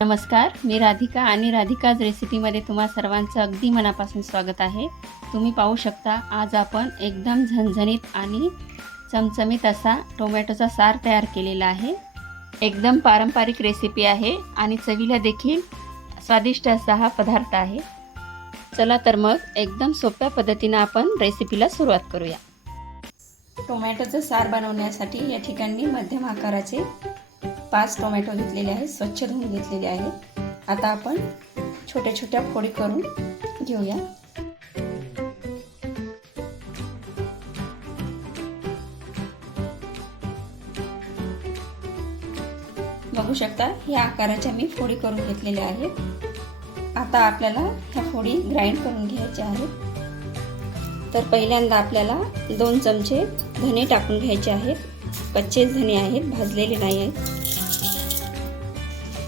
नमस्कार मी राधिका आणि राधिकाज रेसिपीमध्ये तुम्हा सर्वांचं अगदी मनापासून स्वागत आहे. तुम्ही पाहू शकता आज आपण एकदम झणझणीत आणि चमचमीत असा टोमॅटोचा सार तयार केलेला आहे. एकदम पारंपरिक रेसिपी आहे आणि चवीला देखील स्वादिष्ट असा हा पदार्थ आहे. चला तर मग एकदम सोप्या पद्धतीनं आपण रेसिपीला सुरुवात करूया. टोमॅटोचं सार बनवण्यासाठी या ठिकाणी मध्यम आकाराचे पाच टोमॅटो घेतलेले आहेत स्वच्छ धुवून घेतलेले आहेत. आता आपण छोट्या छोट्या फोडी करून घेऊया. बघू शकता या आकाराच्या मी फोडी करून घेतलेल्या आहेत. आता आपल्याला ह्या फोडी ग्राइंड करून घ्यायच्या आहेत. तर पहिल्यांदा आपल्याला दोन चमचे धने टाकून घ्यायचे आहेत. कच्चे धने आहेत भाजलेले नाही आहेत.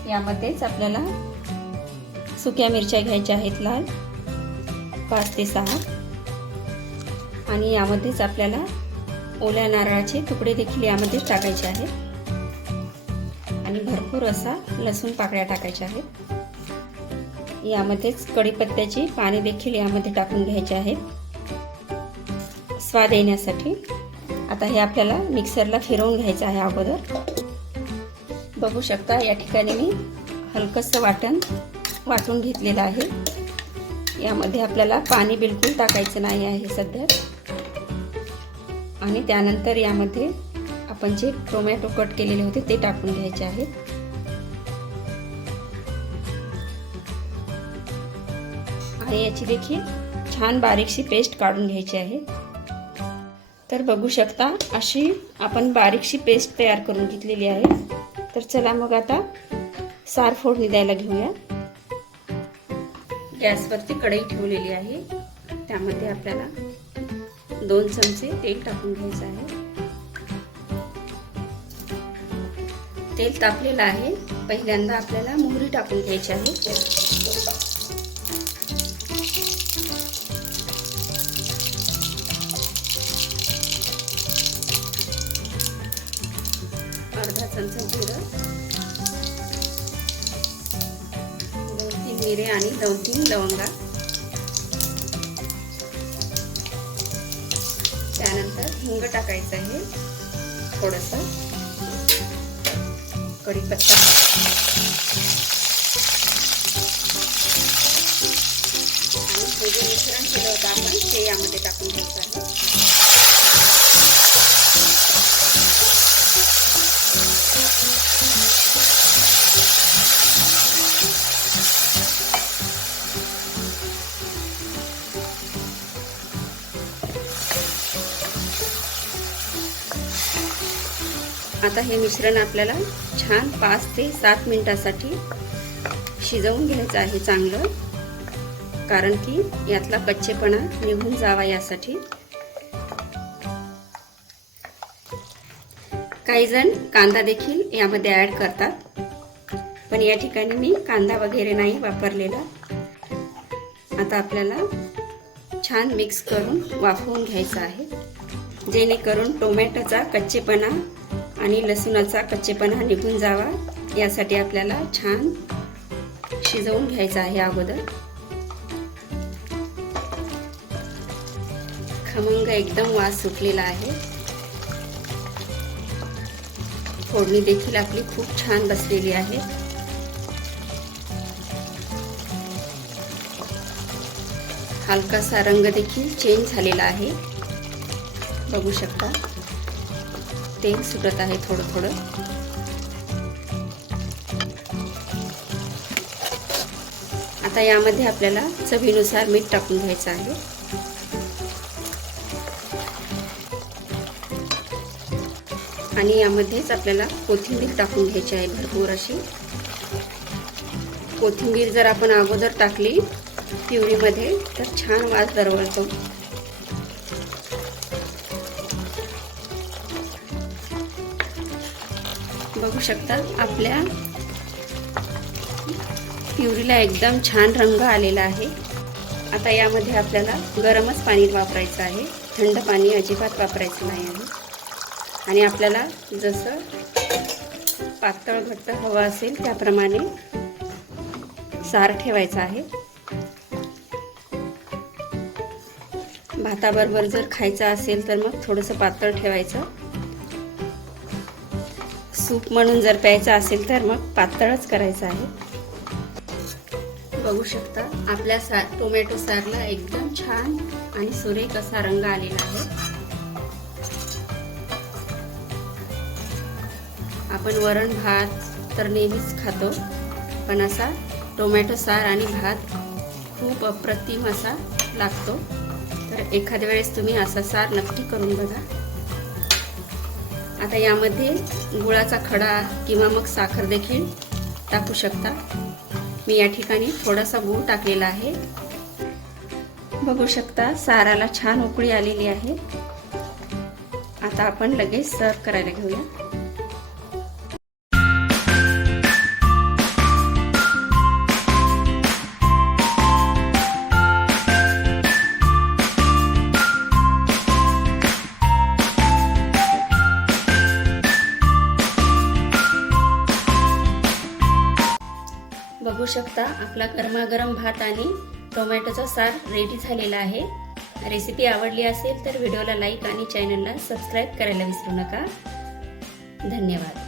यामध्येच आपल्याला सुक्या मिरच्या घ्यायच्या आहेत लाल. पाच ते सहा. आणि यामध्येच आपल्याला ओल्या नारळाचे तुकडे देखील यामध्येच टाकायचे आहेत. आणि भरपूर असा लसूण पाकळ्या टाकायच्या आहेत. यामध्येच कढीपत्त्याची पाने देखील यामध्ये टाकून घ्यायचे आहेत. स्वाद येण्यासाठी आता हे आपल्याला मिक्सरला फिरवून घ्यायचं आहे अगोदर. बघू शकता या ठिकाणी मी हलकंसं वाटण वाटून घेतलेलं आहे. यामध्ये आपल्याला पाणी बिलकुल टाकायचं नाही आहे सध्या. आणि त्यानंतर यामध्ये आपण जे टोमॅटो कट केलेले होते ते टाकून घ्यायचे आहेत. आणि याची देखील छान बारीकशी पेस्ट काढून घ्यायची आहे. तर बघू शकता अशी आपण बारीकशी पेस्ट तयार करून घेतलेली आहे. तर चला मग आता सार फोडणी द्यायला घेऊया. गॅसवरती कढई ठेवलेली आहे. त्यामध्ये आपल्याला दोन चमचे तेल टाकून घ्यायचं आहे. तेल तापलेलं आहे. पहिल्यांदा आपल्याला मोहरी टाकून घ्यायची आहे. अर्धा चमचा जिरं. दोन तीन मिरे आणि दोन तीन लवंगा. त्यानंतर हिंग टाकायचं आहे थोडंसं. कढीपत्ता. आणि हे जे मिश्रण केलं होतं आपण ते यामध्ये टाकून घ्यायचं आहे. आता हे मिश्रण आपल्याला छान पाच ते सात मिनिटासाठी शिजवून घ्यायचं आहे चांगलं. कारण की यातला कच्चेपणा निघून जावा यासाठी. काही जण कांदा देखील यामध्ये ॲड करतात. पण या ठिकाणी मी कांदा वगैरे नाही वापरलेला. आता आपल्याला छान मिक्स करून वाफवून घ्यायचं आहे. जेणेकरून टोमॅटोचा कच्चेपणा आणि लसूणाचा कच्चेपणा निघून जावा. यासाठी आपल्याला छान शिजवून घ्यायचं आहे अगोदर. खमंग एकदम वास सुटलेला आहे. फोडणी देखील आपली खूप छान बसलेली आहे. हलकासा रंग देखील चेंज झालेला आहे. बघू शकता. तेल सुटत आहे थोडं थोडं. आता यामध्ये आपल्याला चवीनुसार मीठ टाकून घ्यायचं आहे. आणि यामध्येच आपल्याला कोथिंबीर टाकून घ्यायची आहे भरपूर अशी. कोथिंबीर जर आपण अगोदर टाकली प्युरीमध्ये तर छान वास दरवळतो. बघू शकता आपल्या प्युरीला एकदम छान रंग आलेला आहे. आता यामध्ये आपल्याला गरमच पाणी वापरायचं आहे. थंड पाणी अजिबात वापरायचं नाही आहे. आणि आपल्याला जसं पातळ घट्ट हवं असेल त्याप्रमाणे सार ठेवायचा आहे. भाताबरोबर जर खायचं असेल तर मग थोडंसं पातळ ठेवायचं. सूप म्हणून जर प्यायचं असेल तर मग पातळच करायचं आहे. बघू शकता आपल्या सा टोमॅटो सारला एकदम छान आणि सुरेख असा रंग आलेला आहे. आपण वरण भात तर नेहमीच खातो पण असा टोमॅटो सार आणि भात खूप अप्रतिम असा लागतो. तर एखाद्या वेळेस तुम्ही असा सार नक्की करून बघा. आता यामध्ये गुळाचा खडा किंवा मग साखर देखील टाकू शकता. मी या ठिकाणी थोडासा गूळ टाकलेला आहे. बघू शकता साराला छान उकळी आलेली आहे. आता आपण लगेच सर्व करायला घेऊया. शकता. आपला गरमागरम भात आणि टोमॅटोचा सार रेडी झालेला आहे. रेसिपी आवडली असेल तर व्हिडिओला लाईक आणि चॅनलला सबस्क्राईब करायला विसरू नका. धन्यवाद.